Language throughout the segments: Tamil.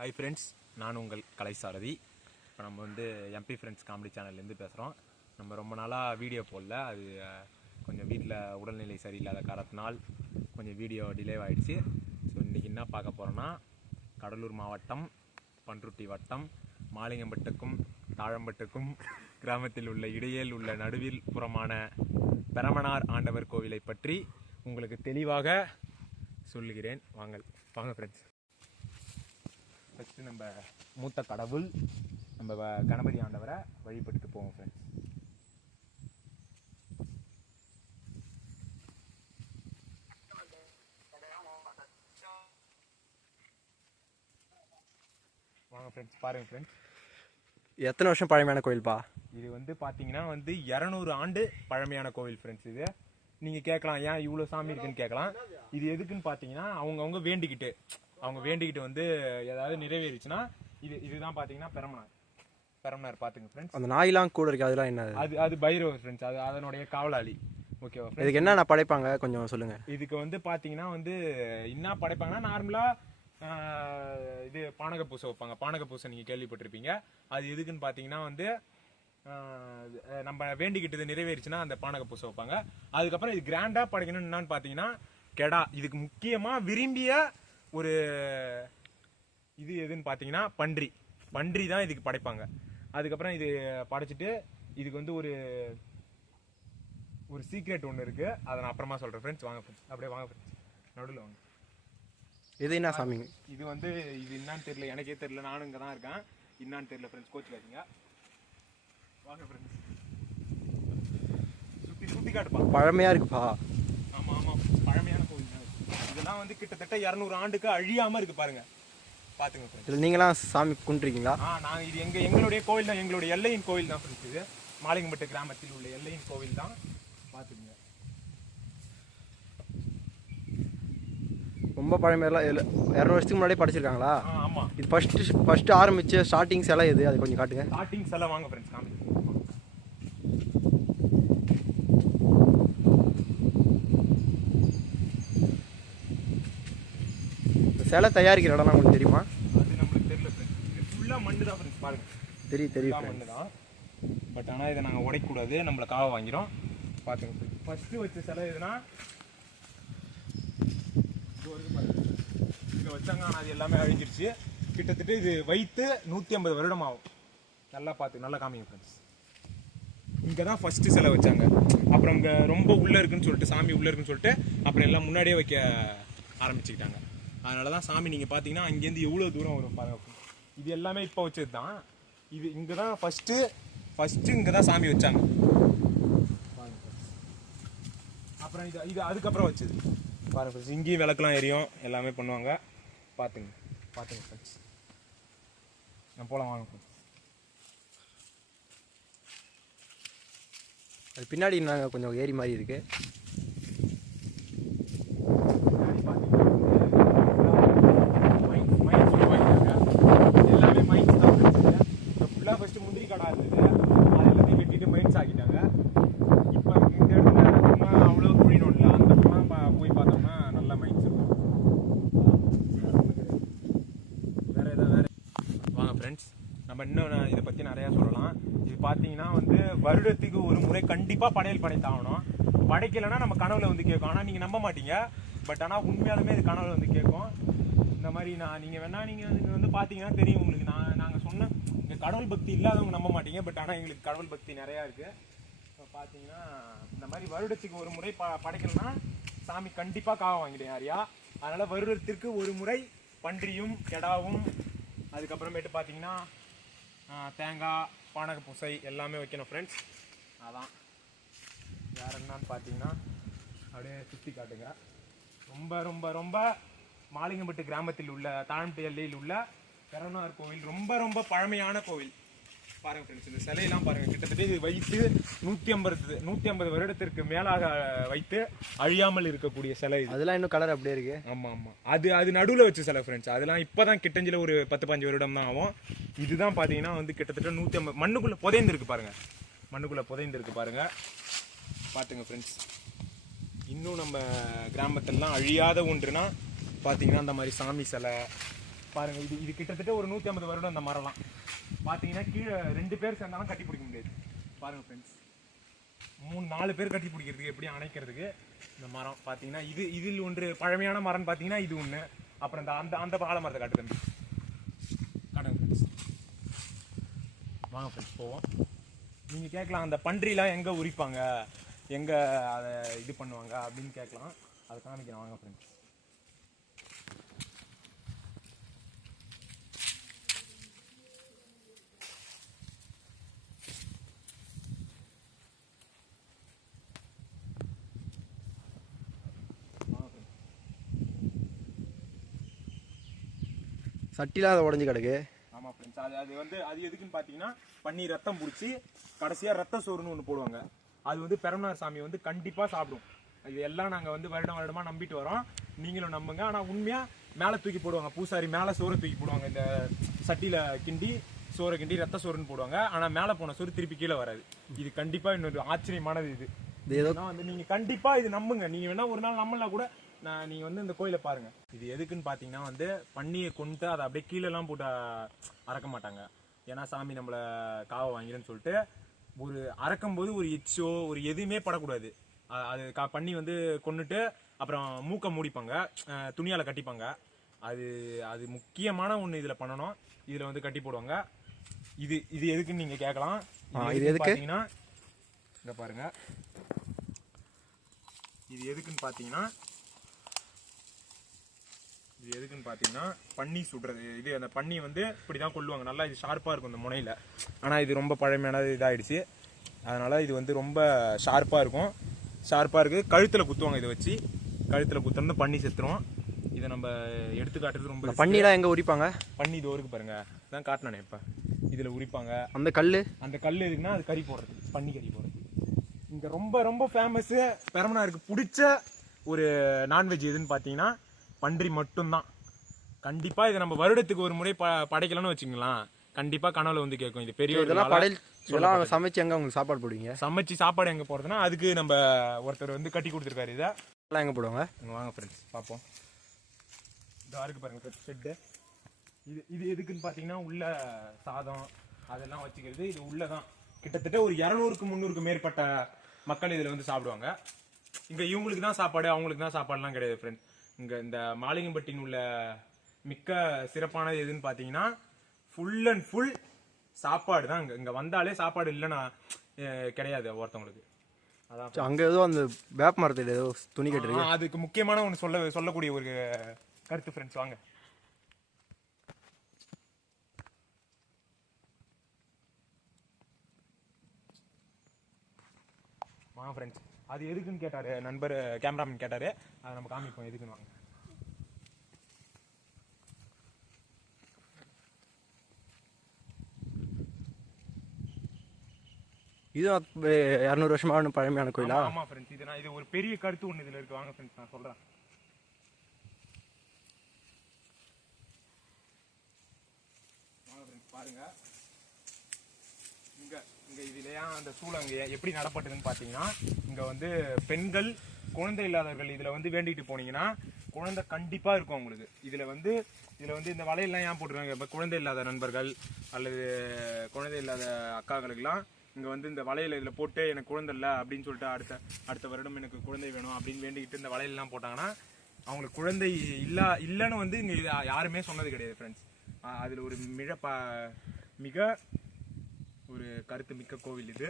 ஹாய் ஃப்ரெண்ட்ஸ், நான் உங்கள் கலைசாரதி. இப்போ நம்ம வந்து எம்பி ஃப்ரெண்ட்ஸ் காமெடி சேனல்லேருந்து பேசுகிறோம். நம்ம ரொம்ப நாளாக வீடியோ போடல. அது கொஞ்சம் வீட்டில் உடல்நிலை சரியில்லாத காரணத்தினால் கொஞ்சம் வீடியோ டிலே ஆகிடுச்சு. ஸோ இன்றைக்கி என்ன பார்க்க போகிறோன்னா, கடலூர் மாவட்டம் பண்ருட்டி வட்டம் மாலிங்கம்பட்டுக்கும் தாழம்பட்டுக்கும் கிராமத்தில் உள்ள இடையில் உள்ள நடுவில் புறமான பெரமனார் ஆண்டவர் கோவிலை பற்றி உங்களுக்கு தெளிவாக சொல்லுகிறேன். வாங்க ஃப்ரெண்ட்ஸ். ஃபஸ்ட்டு நம்ம மூத்த கடவுள் நம்ம கணபதி ஆண்டவரை வழிபட்டுட்டு போவோம் ஃப்ரெண்ட்ஸ். வாங்க ஃப்ரெண்ட்ஸ், பாருங்க ஃப்ரெண்ட்ஸ். எத்தனை வருஷம் பழமையான கோயில்ப்பா? இது வந்து பார்த்தீங்கன்னா 200 ஆண்டு பழமையான கோவில் ஃப்ரெண்ட்ஸ். இது நீங்கள் கேட்கலாம், ஏன் இவ்வளோ சாமி இருக்குன்னு கேட்கலாம். இது எதுக்குன்னு பார்த்தீங்கன்னா, அவங்க வேண்டிக்கிட்டு வந்து ஏதாவது நிறைவேறிச்சுன்னா இதுதான் பார்த்தீங்கன்னா பெரமனார் பார்த்துங்க ஃப்ரெண்ட்ஸ். அந்த நாயெல்லாம் கூட இருக்கு, அதெல்லாம் என்ன? அது பைரவர் ஃப்ரெண்ட்ஸ். அது அதனுடைய காவலாளி. ஓகேவா? இதுக்கு என்னென்ன படைப்பாங்க கொஞ்சம் சொல்லுங்க. இதுக்கு வந்து பார்த்தீங்கன்னா என்ன படைப்பாங்கன்னா, நார்மலாக இது பானக பூசை வைப்பாங்க. பானக பூசை நீங்கள் கேள்விப்பட்டிருப்பீங்க. அது எதுக்குன்னு பார்த்தீங்கன்னா நம்ம வேண்டிக்கிட்டது நிறைவேறிச்சுன்னா அந்த பானக பூசை வைப்பாங்க. அதுக்கப்புறம் இது கிராண்டாக படைக்கணும்னு என்னன்னு பார்த்தீங்கன்னா கெடா. இதுக்கு முக்கியமாக விரும்பிய ஒரு இது எதுன்னு பார்த்தீங்கன்னா பன்றி தான் இதுக்கு படைப்பாங்க. அதுக்கப்புறம் இது படைச்சிட்டு இதுக்கு வந்து ஒரு சீக்ரெட் ஒன்று இருக்கு. அதை நான் அப்புறமா சொல்றேன் ஃப்ரெண்ட்ஸ். வாங்க ஃப்ரெண்ட்ஸ், அப்படியே வாங்க ஃப்ரெண்ட்ஸ், நடுவில் வாங்க. இது என்ன சாமிங்க? இது என்னன்னு தெரியல, எனக்கே தெரியல. நானும் இங்கே தான் இருக்கேன். என்னான்னு தெரியல ஃப்ரெண்ட்ஸ், கோச்சுக்காதீங்க. வாங்க ஃப்ரெண்ட்ஸ், சுற்றி காட்டுப்பா. பழமையா இருக்குப்பா. ஆமாம், பழமையான கோவில். இதெல்லாம் கிட்டத்தட்ட 200 ஆண்டுக்கு அழியாம இருக்கு பாருங்க. பாத்துங்க ஃப்ரெண்ட்ஸ். இதுல நீங்களாம் சாமி கும்பிட்டுருக்கீங்களா? நாங்கள் இது எங்களுடைய கோவில் தான், எங்களுடைய எல்லையின் கோவில் தான் ஃப்ரெண்ட்ஸ். இது மாலிங்கம்பட்டு கிராமத்தில் உள்ள எல்லையின் கோவில் தான். பாத்துக்கங்க, ரொம்ப பழமையெல்லாம் 200 வருஷத்துக்கு முன்னாடியே படிச்சிருக்காங்களா? ஆமா. இது ஃபர்ஸ்ட் ஆரம்பிச்ச ஸ்டார்டிங் சிலை எது, அது கொஞ்சம் காட்டுங்க. ஸ்டார்டிங் சிலை வாங்க ஃப்ரெண்ட்ஸ், காமி. சிலை தயாரிக்கிற இடம்லாம் உங்களுக்கு தெரியுமா? அது நம்மளுக்கு தெரியல ஃப்ரெண்ட்ஸ். இது ஃபுல்லா மண்ணு தான் ஃப்ரெண்ட்ஸ், பாருங்க. தெரியும் மண்ணு தான். பட் ஆனால் இதை நாங்கள் உடைக்கக்கூடாது, நம்மளை காவ வாங்கிடும். பார்த்துங்க ஃப்ரெண்ட்ஸ். ஃபஸ்ட்டு வச்ச சிலை எதுனா இங்கே வச்சாங்க. ஆனால் அது எல்லாமே அழிஞ்சிருச்சு. கிட்டத்தட்ட இது வைத்து 150 வருடம் ஆகும். நல்லா பார்த்து நல்லா காமிங்க ஃப்ரெண்ட்ஸ். இங்கே தான் ஃபஸ்ட்டு சிலை வச்சாங்க. அப்புறம் இங்கே ரொம்ப உள்ளே இருக்குன்னு சொல்லிட்டு, சாமி உள்ளே இருக்குன்னு சொல்லிட்டு அப்புறம் எல்லாம் முன்னாடியே வைக்க ஆரம்பிச்சுக்கிட்டாங்க. அதனால தான் சாமி நீங்கள் பார்த்தீங்கன்னா அங்கேருந்து எவ்வளோ தூரம் வரும் பாருங்க. இது எல்லாமே இப்போ வச்சது தான். இது இங்கே தான் ஃபஸ்ட்டு இங்கே தான் சாமி வச்சாங்க. அப்புறம் இது அதுக்கப்புறம் வச்சது பாருங்க ஃப்ரெண்ட்ஸ். இங்கேயும் விளக்கெல்லாம் எரியும், எல்லாமே பண்ணுவாங்க. பார்த்துங்க ஃப்ரெண்ட்ஸ். நான் போகலாம் வாங்க ஃப்ரெண்ட்ஸ். அது பின்னாடி நாங்கள் கொஞ்சம் ஏரி மாதிரி இருக்கு. எல்லாமே மைன்ஸ் தான் ஃபுல்லாக. ஃபஸ்ட்டு முந்திரி கடை இருந்தது, அது எல்லாத்தையும் வெட்டிட்டு மைன்ஸ் ஆக்கிட்டாங்க. இப்போ இந்த இடத்துல சும்மா அவ்வளோ குழினோம் இல்லை, அந்த பக்கம் போய் பார்த்தோம்னா நல்ல மைன்ஸ் இருக்கும். வேறு வாங்க ஃப்ரெண்ட்ஸ், நம்ம இன்னும் இதை பற்றி நிறையா சொல்லலாம். இது பார்த்தீங்கன்னா வருடத்துக்கு ஒரு முறை கண்டிப்பாக படையல் படைத்தாகணும். படைக்கலைன்னா நம்ம கனவுல கேட்கும். ஆனால் நீங்கள் நம்ப மாட்டீங்க. பட் ஆனால் உண்மையாலுமே இது கனவுல கேட்கும். இந்த மாதிரி நீங்கள் பார்த்தீங்கன்னா தெரியும் உங்களுக்கு. நாங்கள் சொன்ன இந்த கடவுள் பக்தி இல்லாதவங்க நம்ப மாட்டீங்க. பட் ஆனால் எங்களுக்கு கடவுள் பக்தி நிறையா இருக்குது. இப்போ பார்த்தீங்கன்னா இந்த மாதிரி வருடத்துக்கு ஒரு முறை படைக்கலன்னா சாமி கண்டிப்பாக காவ வாங்கிடும் யாரையா. அதனால் வருடத்திற்கு ஒரு முறை பன்றியும் கெடாவும், அதுக்கப்புறமேட்டு பார்த்தீங்கன்னா தேங்காய், பானக பூசை எல்லாமே வைக்கணும் ஃப்ரெண்ட்ஸ். அதான் வேறு என்னன்னு பார்த்தீங்கன்னா அப்படியே சுற்றி காட்டுங்க. ரொம்ப ரொம்ப ரொம்ப மாலிங்கம்பட்டு கிராமத்தில் உள்ள தாழம்பட்டு எல்லையில் உள்ள பெரமனார் கோவில் ரொம்ப ரொம்ப பழமையான கோவில். பாருங்க ஃப்ரெண்ட்ஸ், இந்த சிலையெல்லாம் பாருங்க. கிட்டத்தட்ட இது வைத்து 150 வருடத்திற்கு மேலாக வைத்து அழியாமல் இருக்கக்கூடிய சிலை. அதெல்லாம் இன்னும் கலர் அப்படியே இருக்கு. ஆமாம். அது நடுவில் வச்ச சிலை ஃப்ரெண்ட்ஸ். அதெல்லாம் இப்போதான் கிட்டஞ்சில் ஒரு 10-15 வருடம் தான் ஆகும். இதுதான் பார்த்தீங்கன்னா கிட்டத்தட்ட 150 மண்ணுக்குள்ளே புதைந்திருக்கு பாருங்க. பார்த்துங்க ஃப்ரெண்ட்ஸ். இன்னும் நம்ம கிராமத்திலலாம் அழியாத ஒன்றுனா பார்த்தீங்கன்னா அந்த மாதிரி சாமி சிலை, பாருங்க, இது கிட்டத்தட்ட ஒரு 150 வருடம் அந்த மரம்லாம். பார்த்தீங்கன்னா கீழே 2 பேர் சேர்ந்தாலும் கட்டி பிடிக்க முடியாது. பாருங்க ஃப்ரெண்ட்ஸ், 3-4 பேர் கட்டி பிடிக்கிறதுக்கு எப்படி அணைக்கிறதுக்கு இந்த மரம் பார்த்தீங்கன்னா இதில் ஒன்று பழமையான மரம்னு பார்த்தீங்கன்னா இது ஒன்று. அப்புறம் அந்த அந்த ஆலமரத்தை காட்டு தம்பி, காட்டுங்க ஃப்ரெண்ட்ஸ். வாங்க ஃப்ரெண்ட்ஸ் போவோம். நீங்கள் கேட்கலாம், அந்த பன்றிலாம் எங்கே உரிப்பாங்க, எங்கே அதை இது பண்ணுவாங்க அப்படின்னு கேட்கலாம். அதை காமிக்கிறேன் வாங்க ஃப்ரெண்ட்ஸ். சட்டிலாம் அதை உடஞ்சி கிடக்கு. ஆமாம் ஃப்ரெண்ட்ஸ், அது எதுக்குன்னு பார்த்தீங்கன்னா பண்ணி ரத்தம் பிடிச்சி கடைசியாக ரத்த சோறுன்னு ஒன்று போடுவாங்க. அது வந்து பெரம்பனார் சாமி வந்து கண்டிப்பாக சாப்பிடும். இது எல்லாம் நாங்கள் வந்து வருடமாக நம்பிட்டு வரோம், நீங்களும் நம்புங்க. ஆனால் உண்மையாக மேலே தூக்கி போடுவாங்க, பூசாரி மேலே சோறை தூக்கி போடுவாங்க. இந்த சட்டியில் கிண்டி சோறை கிண்டி ரத்த சோறுன்னு போடுவாங்க. ஆனால் மேலே போன சோறு திருப்பி கீழே வராது. இது கண்டிப்பாக இன்னொரு ஆச்சரியமானது. இது ஏதோ வந்து நீங்கள் கண்டிப்பாக இது நம்புங்க. நீங்கள் வேணா ஒரு நாள் நம்மள கூட நீங்கள் வந்து இந்த கோயிலை பாருங்க. இது எதுக்குன்னு பார்த்தீங்கன்னா வந்து பண்ணியை கொண்டு அதை அப்படியே கீழெல்லாம் போட்டு அறக்க மாட்டாங்க. ஏன்னா சாமி நம்மளை காவை வாங்கிடுன்னு சொல்லிட்டு ஒரு அறக்கும் போது ஒரு எச்சோ ஒரு எதுவுமே படக்கூடாது. அது பண்ணி வந்து கொண்டுட்டு அப்புறம் மூக்கை மூடிப்பாங்க, துணியால் கட்டிப்பாங்க. அது முக்கியமான ஒன்று இதில் பண்ணணும். இதில் வந்து கட்டி போடுவாங்க. இது எதுக்குன்னு நீங்கள் கேட்கலாம். இது எதுக்கு பார்த்தீங்கன்னா இங்கே பாருங்க, இது எதுக்குன்னு பார்த்தீங்கன்னா பன்னி சுடுறது. இது அந்த பன்னி வந்து இப்படி தான் கொள்ளுவாங்க. நல்லா இது ஷார்ப்பாக இருக்கும் இந்த முனையில். ஆனால் இது ரொம்ப பழமையானது இதாகிடுச்சு. அதனால் இது வந்து ரொம்ப ஷார்ப்பாக இருக்கும். ஷார்ப்பாக இருக்குது. கழுத்தில் குத்துவாங்க. இதை வச்சு கழுத்தில் குத்துறது பன்னி செத்துரும். இதை நம்ம எடுத்து காட்டுறது ரொம்ப. பன்னிலாம் எங்கே உரிப்பாங்க? பன்னி இது வரைக்கும் பாருங்க, இதான் காட்டினானே இப்போ. இதில் உரிப்பாங்க. அந்த கல் எதுக்குன்னா அது கறி போடுறது, பன்னி கறி போடுறது. இங்கே ரொம்ப ரொம்ப ஃபேமஸ்ஸு பெரம்பனாருக்கு பிடிச்ச ஒரு நான்வெஜ் எதுன்னு பார்த்தீங்கன்னா பன்றி மட்டும்தான். கண்டிப்பாக இதை நம்ம வருடத்துக்கு ஒரு முறை படைக்கலாம்னு வச்சுக்கலாம். கண்டிப்பாக கனவுல வந்து கேட்கும். இது பெரிய இதெல்லாம் சமைச்சு எங்கே உங்களுக்கு சாப்பாடு போடுவீங்க? சமைச்சு சாப்பாடு எங்கே போடுறதுன்னா அதுக்கு நம்ம ஒருத்தர் வந்து கட்டி கொடுத்துருக்காரு. இதை எங்கே போடுவாங்க? வாங்க ஃப்ரெண்ட்ஸ் பார்ப்போம். இதாக இருக்கு பாருங்க ஷெட்டு. இது எதுக்குன்னு பார்த்தீங்கன்னா உள்ள சாதம் அதெல்லாம் வச்சுக்கிறது. இது உள்ளதான் கிட்டத்தட்ட ஒரு 200-300 மேற்பட்ட மக்கள் இதில் வந்து சாப்பிடுவாங்க. இங்கே இவங்களுக்கு தான் சாப்பாடு, அவங்களுக்கு தான் சாப்பாடுலாம் கிடையாது ஃப்ரெண்ட்ஸ். இங்கே இந்த மாளிகம்பட்டின்னு உள்ள மிக்க சிறப்பானது எதுன்னு பார்த்தீங்கன்னா ஃபுல் அண்ட் ஃபுல் சாப்பாடு தான். இங்கே வந்தாலே சாப்பாடு இல்லைன்னா கிடையாது ஒருத்தவங்களுக்கு. அதான் அங்கே ஏதோ அந்த வேப்ப மரத்தில் ஏதோ துணி கட்டுறீங்க. அதுக்கு முக்கியமான ஒன்று சொல்லக்கூடிய ஒரு கருத்து ஃப்ரெண்ட்ஸ். வாங்க ஃப்ரெண்ட்ஸ். அது எதுக்குன்னு கேட்டாரு நண்பர், கேமராமேன் கேட்டாரு. அதை நம்ம காமிப்போம் எதுக்குன்னு. வாங்க. இது 200 வருஷமான பழமையான கோயிலா? ஆமா ஃப்ரெண்ட்ஸ், இது ஒரு பெரிய கருத்து ஒன்று இதில் இருக்கு. வாங்க ஃப்ரெண்ட்ஸ் நான் சொல்றேன். வாங்க ஃப்ரெண்ட்ஸ் பாருங்க. இங்க இதுலயா அந்த சூழல் எப்படி நடப்பட்டதுன்னு பார்த்தீங்கன்னா இங்க வந்து பெண்கள் குழந்தை இல்லாதவர்கள் இதில் வந்து வேண்டிட்டு போனீங்கன்னா குழந்தை கண்டிப்பாக இருக்கும் உங்களுக்கு. இதில் வந்து இந்த வலையெல்லாம் ஏன் போட்டுருவாங்க, இப்போ குழந்தை இல்லாத நண்பர்கள் அல்லது குழந்தை இல்லாத அக்காக்களுக்கெல்லாம் இங்கே வந்து இந்த வலையில் இதில் போட்டு எனக்கு குழந்தை இல்லை அப்படின்னு சொல்லிட்டு அடுத்த வருடம் எனக்கு குழந்தை வேணும் அப்படின்னு வேண்டிக்கிட்டு இந்த வலையெல்லாம் போட்டாங்கன்னா அவங்களுக்கு குழந்தை இல்லைன்னு வந்து இங்கே யாருமே சொன்னது கிடையாது ஃப்ரெண்ட்ஸ். அதில் ஒரு மிக ஒரு கருத்து மிக்க கோவில் இது.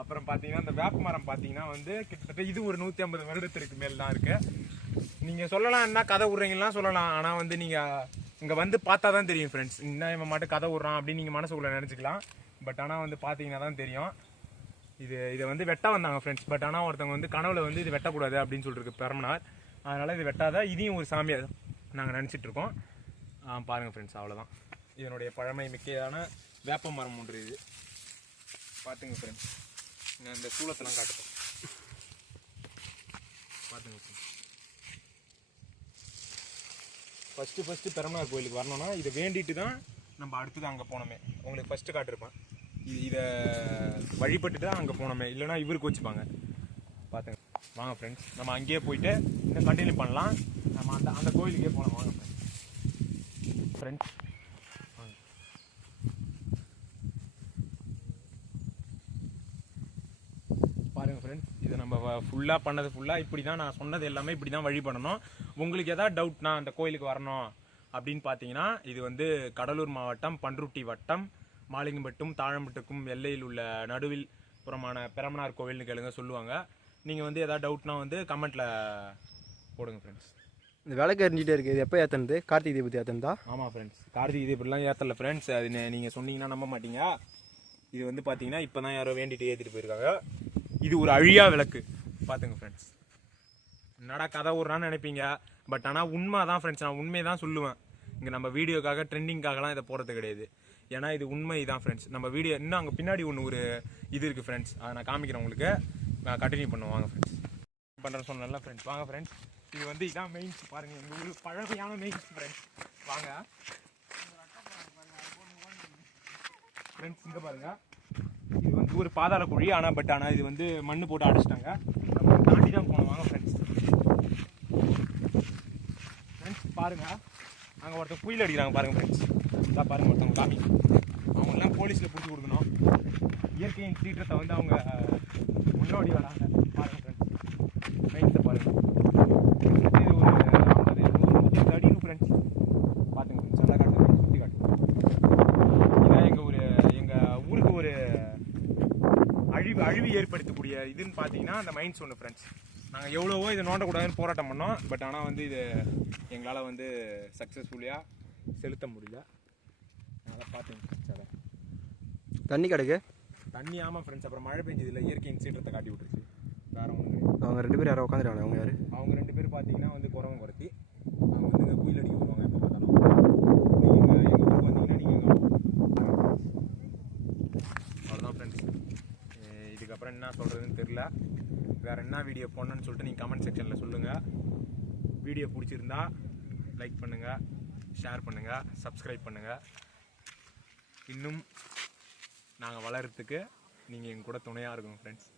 அப்புறம் பார்த்தீங்கன்னா இந்த வேப்ப மரம் பார்த்தீங்கன்னா வந்து கிட்டத்தட்ட இது ஒரு 150 வருடத்திற்கு மேல் தான் இருக்கு. நீங்கள் சொல்லலாம் என்ன கதை விட்றீங்கலாம் சொல்லலாம். ஆனால் வந்து நீங்கள் இங்கே வந்து பார்த்தா தான் தெரியும் ஃப்ரெண்ட்ஸ். இன்னும் இவன் மட்டும் கதை விட்றான் அப்படின்னு நீங்கள் மனசுக்குள்ளே நினச்சிக்கலாம். பட் ஆனால் வந்து பார்த்தீங்கன்னா தான் தெரியும். இதை வந்து வெட்ட வந்தாங்க ஃப்ரெண்ட்ஸ். பட் ஆனால் ஒருத்தவங்க வந்து கனவுல வந்து இது வெட்டக்கூடாது அப்படின்னு சொல்லிருக்கு பெரம்பனார். அதனால் இது வெட்டாத இதையும் ஒரு சாமியாக நாங்கள் நினச்சிட்ருக்கோம். பாருங்கள் ஃப்ரெண்ட்ஸ், அவ்வளோதான். இதனுடைய பழமை மிக்கையான வேப்ப மரம் ஒன்று இது. பார்த்துங்க ஃப்ரெண்ட்ஸ், இந்த சூளத்தெல்லாம் காட்டுறோம். பார்த்துங்க ஃப்ரெண்ட்ஸ். ஃபஸ்ட்டு பெரம்பனார் கோயிலுக்கு வரணும்னா இதை வேண்டிட்டு தான் நம்ம அடுத்தது அங்கே போனோமே. உங்களுக்கு ஃபஸ்ட்டு காட்டிருப்பேன். இதை வழிபட்டு தான் அங்கே போனோமே, இல்லைனா இவருக்கு வச்சுப்பாங்க. பார்த்துங்க வாங்க ஃப்ரெண்ட்ஸ், நம்ம அங்கேயே போயிட்டு இன்னும் கண்டினியூ பண்ணலாம். நம்ம அந்த கோயிலுக்கே போகலாம். வாங்க ஃப்ரெண்ட்ஸ். ஃப்ரெண்ட்ஸ் பாருங்கள் ஃப்ரெண்ட்ஸ், இது நம்ம ஃபுல்லாக பண்ணது ஃபுல்லாக இப்படி தான். நான் சொன்னது எல்லாமே இப்படி தான் வழி பண்ணணும். உங்களுக்கு எதாவது டவுட்னா அந்த கோயிலுக்கு வரணும் அப்படின்னு பார்த்தீங்கன்னா, இது வந்து கடலூர் மாவட்டம் பண்ருட்டி வட்டம் மாலிங்கம்பட்டும் தாழம்பட்டுக்கும் எல்லையில் உள்ள நடுவில் புறமான பெரமனார் கோவில்னு கேளுங்க சொல்லுவாங்க. நீங்கள் வந்து எதாவது டவுட்னா வந்து கமெண்ட்டில் போடுங்க ஃப்ரெண்ட்ஸ். இந்த விளக்கு எரிஞ்சிட்டே இருக்குது, இது எப்போ ஏற்றுனது? கார்த்திகை தீபத்தி ஏற்றுனதா? ஆமாம் ஃப்ரெண்ட்ஸ், கார்த்திகை தீபம்லாம் ஏற்றல ஃப்ரெண்ட்ஸ். அது நீங்கள் சொன்னீங்கன்னா நம்ப மாட்டீங்க. இது வந்து பார்த்தீங்கன்னா இப்போ தான் யாரோ வேண்டிட்டு ஏற்றிட்டு போயிருக்காங்க. இது ஒரு அழியா விளக்கு பார்த்துங்க ஃப்ரெண்ட்ஸ். என்னடா கதை விட்றான்னு நினைப்பீங்க, பட் ஆனால் உண்மை தான் ஃப்ரெண்ட்ஸ். நான் உண்மையை தான் சொல்லுவேன். இங்கே நம்ம வீடியோக்காக ட்ரெண்டிங்காகலாம் இதை போடுறது கிடையாது. ஏன்னா இது உண்மை தான் ஃப்ரெண்ட்ஸ். நம்ம வீடியோ இன்னும் அங்கே பின்னாடி ஒரு இது இருக்குது ஃப்ரெண்ட்ஸ், அதை நான் காமிக்கிறேன் உங்களுக்கு. நான் கண்டினியூ பண்ணுவோம் வாங்க ஃப்ரெண்ட்ஸ். பண்ணுறேன் சொன்னேன்ல ஃப்ரெண்ட்ஸ், வாங்க ஃப்ரெண்ட்ஸ். இது வந்து இதான் மெயின்ஸ் பாருங்கள், எங்கள் ஊர் பழமையான மெயின்ஸ் ஃப்ரெண்ட்ஸ். வாங்க ஃப்ரெண்ட்ஸ், இங்கே பாருங்கள். இது வந்து ஒரு பாதாள குழி, ஆனால் இது வந்து மண் போட்டு அடைச்சிட்டாங்க. நம்ம தாண்டி தான் போகணும். வாங்க ஃப்ரெண்ட்ஸ். ஃப்ரெண்ட்ஸ் பாருங்கள், அங்கே ஒருத்தர் குயில் அடிக்கிறாங்க பாருங்கள் ஃப்ரெண்ட்ஸ். இதான் பாருங்கள் ஒருத்தவங்க காமி. அவங்கெல்லாம் போலீஸில் பிடிச்சி கொடுக்கணும். இயற்கையின் சீற்றத்தை வந்து அவங்க முன்னோடி வராங்க பாருங்கள் ஃப்ரெண்ட்ஸ். மெயின்ஸை பாருங்கள். இது ஒரு 50-100 அடி ஃப்ரெண்ட்ஸ். பார்த்துங்க ஃப்ரெண்ட்ஸ், நல்லா காட்டுங்க, சுற்றி காட்டுங்க. இதான் எங்கள் ஊருக்கு ஒரு அழிவு ஏற்படுத்தக்கூடிய இதுன்னு பார்த்தீங்கன்னா அந்த மைண்ட்ஸ் ஒன்று ஃப்ரெண்ட்ஸ். நாங்கள் எவ்வளவோ இதை நோண்டக்கூடாதுன்னு போராட்டம் பண்ணோம். பட் ஆனால் வந்து இது எங்களால் வந்து சக்ஸஸ்ஃபுல்லியாக செலுத்த முடியல. அதனால் பார்த்துங்க ஃப்ரெண்ட்ஸ். அதை தண்ணி கிடக்கு, தண்ணி. ஆமாம் ஃப்ரெண்ட்ஸ், அப்புறம் மழை பெஞ்சதில்லை, இயற்கையின் சீற்றத்தை காட்டி விட்டுருச்சு. வேறு ஒன்றும் கிடையாது. அவங்க 2 பேர் யாரோ உட்காந்துருக்காங்க. அவங்க யார்? அவங்க 2 பேர் பார்த்தீங்கன்னா வந்து குறவங்க குறைத்தி. அவங்க வந்து இங்கே குயில் அடிக்க வருவாங்க எப்போ பார்த்தாலும். நீங்கள் எங்கள் ஊருக்கு வந்தீங்கன்னா நீங்கள் அவ்வளோதான் ஃப்ரெண்ட்ஸ். இதுக்கப்புறம் என்ன சொல்கிறதுன்னு தெரில. வேறு என்ன வீடியோ போடணுன்னு சொல்லிட்டு நீங்கள் கமெண்ட் செக்ஷனில் சொல்லுங்கள். வீடியோ பிடிச்சிருந்தா லைக் பண்ணுங்கள், ஷேர் பண்ணுங்கள், சப்ஸ்கிரைப் பண்ணுங்கள். இன்னும் நாங்கள் வளர்கிறதுக்கு நீங்கள் எங்கள் கூட துணையாக இருக்கணும் ஃப்ரெண்ட்ஸ்.